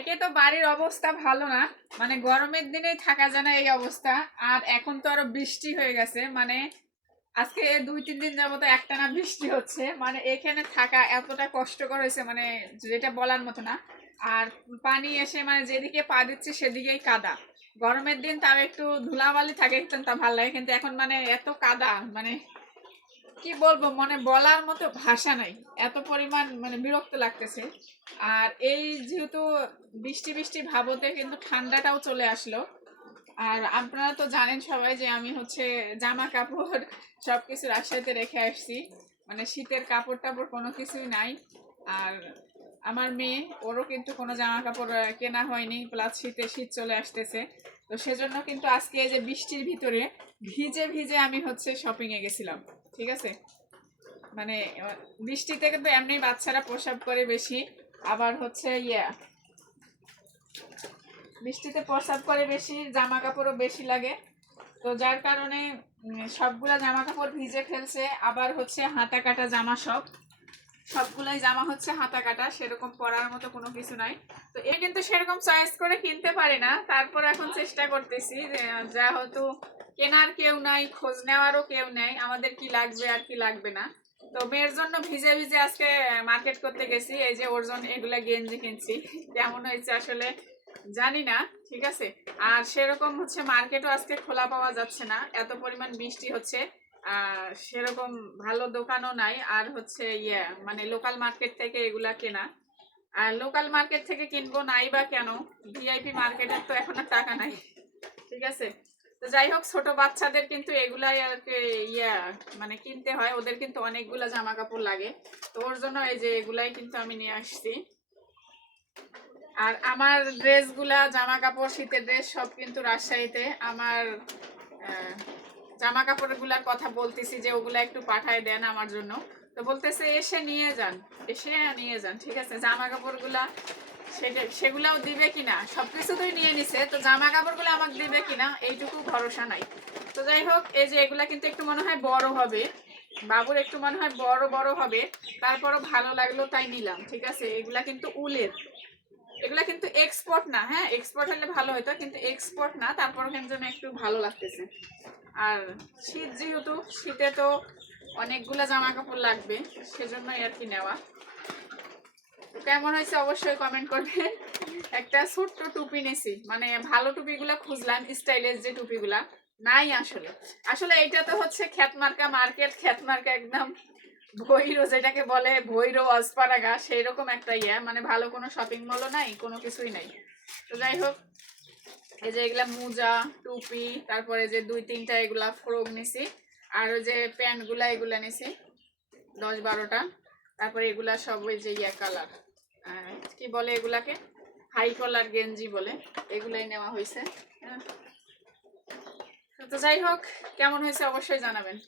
অনেকে তো বাড়ির অবস্থা ভালো না মানে গরমের দিনে থাকা যায় না এই অবস্থা আর এখন তো আরো বৃষ্টি হয়ে গেছে মানে আজকে দুই তিন দিন যাবত একটানা বৃষ্টি হচ্ছে মানে এখানে থাকা এতটা কষ্টকর হয়েছে মানে যেটা বলার মতো না আর পানি এসে মানে যেদিকে পা দিচ্ছে সেদিকেই কাদা গরমের দিন তাও একটু ধুলাবালি থাকে তা ভালো লাগে কিন্তু এখন মানে এত কাদা মানে কি বলবো মানে বলার মতো ভাষা নাই এত পরিমাণ মানে বিরক্ত লাগতেছে আর এই যেহেতু বৃষ্টি বৃষ্টি ভাবতে কিন্তু ঠান্ডাটাও চলে আসলো আর আপনারা তো জানেন সবাই যে আমি হচ্ছে জামা কাপড় সব কিছু রাজশাহীতে রেখে আসছি মানে শীতের কাপড় টাপড় কোনো কিছুই নাই আর আমার মেয়ে ওরও কিন্তু কোনো জামা কাপড় কেনা হয়নি প্লাস শীতে শীত চলে আসতেছে তো সেজন্য কিন্তু আজকে এই যে বৃষ্টির ভিতরে ভিজে ভিজে আমি হচ্ছে শপিংয়ে গেছিলাম ঠিক আছে মানে বৃষ্টিতে কিন্তু এমনি বাচ্চারা প্রসাব করে বেশি আবার হচ্ছে ইয়া বৃষ্টিতে প্রসাব করে বেশি জামা কাপড়ও বেশি লাগে তো যার কারণে সবগুলা জামা কাপড় ভিজে ফেলছে আবার হচ্ছে হাঁটা কাটা জামা সব সবগুলাই জামা হচ্ছে হাতা কাটা সেরকম পরার মতো কোনো কিছু নাই তো এ কিন্তু সেরকম চয়েস করে কিনতে পারে না তারপর এখন চেষ্টা করতেছি যেহেতু কেনার কেউ নাই খোঁজ নেওয়ারও কেউ নাই আমাদের কি লাগবে আর কি লাগবে না তো মেয়ের জন্য ভিজে ভিজে আজকে মার্কেট করতে গেছি এই যে ওর জন্য এগুলো গেঞ্জি কিনছি কেমন হয়েছে আসলে জানি না ঠিক আছে আর সেরকম হচ্ছে মার্কেটও আজকে খোলা পাওয়া যাচ্ছে না এত পরিমাণ বৃষ্টি হচ্ছে সেরকম ভালো দোকানও নাই আর হচ্ছে ইয়ে মানে লোকাল মার্কেট থেকে এগুলা কেনা আর লোকাল মার্কেট থেকে কিনবো নাই বা কেন ভিআইপি মার্কেটের তো এখন আর টাকা নাই ঠিক আছে তো যাই হোক ছোট বাচ্চাদের কিন্তু এগুলাই আর কি ইয়া মানে কিনতে হয় ওদের কিন্তু অনেকগুলা জামা কাপড় লাগে তো ওর জন্য এই যে এগুলাই কিন্তু আমি নিয়ে আসছি আর আমার ড্রেসগুলা জামা কাপড় শীতের ড্রেস সব কিন্তু রাজশাহীতে আমার জামা কাপড়গুলার কথা বলতেছি যে ওগুলা একটু পাঠায় দেন আমার জন্য তো বলতেছে এসে নিয়ে যান এসে নিয়ে যান ঠিক আছে জামা কাপড়গুলা সেটা সেগুলাও দিবে কিনা সবকিছু তুই নিয়ে নিছে তো জামা কাপড়গুলো আমাকে দিবে কিনা এইটুকু ভরসা নাই তো যাই হোক এই যে এগুলা কিন্তু একটু মনে হয় বড় হবে বাবুর একটু মনে হয় বড় বড় হবে তারপরও ভালো লাগলো তাই নিলাম ঠিক আছে এগুলা কিন্তু উলের এগুলা কিন্তু এক্সপোর্ট না হ্যাঁ এক্সপোর্ট হলে ভালো হইতো কিন্তু এক্সপোর্ট না তারপর কেন একটু ভালো লাগতেছে আর শীত যেহেতু শীতে তো অনেকগুলা জামা কাপড় লাগবে সেজন্যই আর কি নেওয়া কেমন হয়েছে অবশ্যই কমেন্ট করবেন একটা ছোট্ট টুপি নিয়েছি মানে ভালো টুপিগুলা খুঁজলাম স্টাইলের যে টুপিগুলা নাই আসলে আসলে এটা তো হচ্ছে খ্যাতমার্কা মার্কেট খ্যাতমার্কা একদম ভৈরো যেটাকে বলে ভৈরো অস্পারাগা সেই রকম একটা ইয়া মানে ভালো কোনো শপিং মলও নাই কোনো কিছুই নাই তো যাই হোক এই যে এগুলা মোজা টুপি তারপরে যে দুই তিনটা এগুলা ফ্রক নিছি আর ওই যে প্যান্টগুলা এগুলা নিছি দশ বারোটা তারপরে এগুলা সব ওই যে ইয়া কালার কি বলে এগুলাকে হাই কলার গেঞ্জি বলে এগুলাই নেওয়া হয়েছে হ্যাঁ তো যাই হোক কেমন হয়েছে অবশ্যই জানাবেন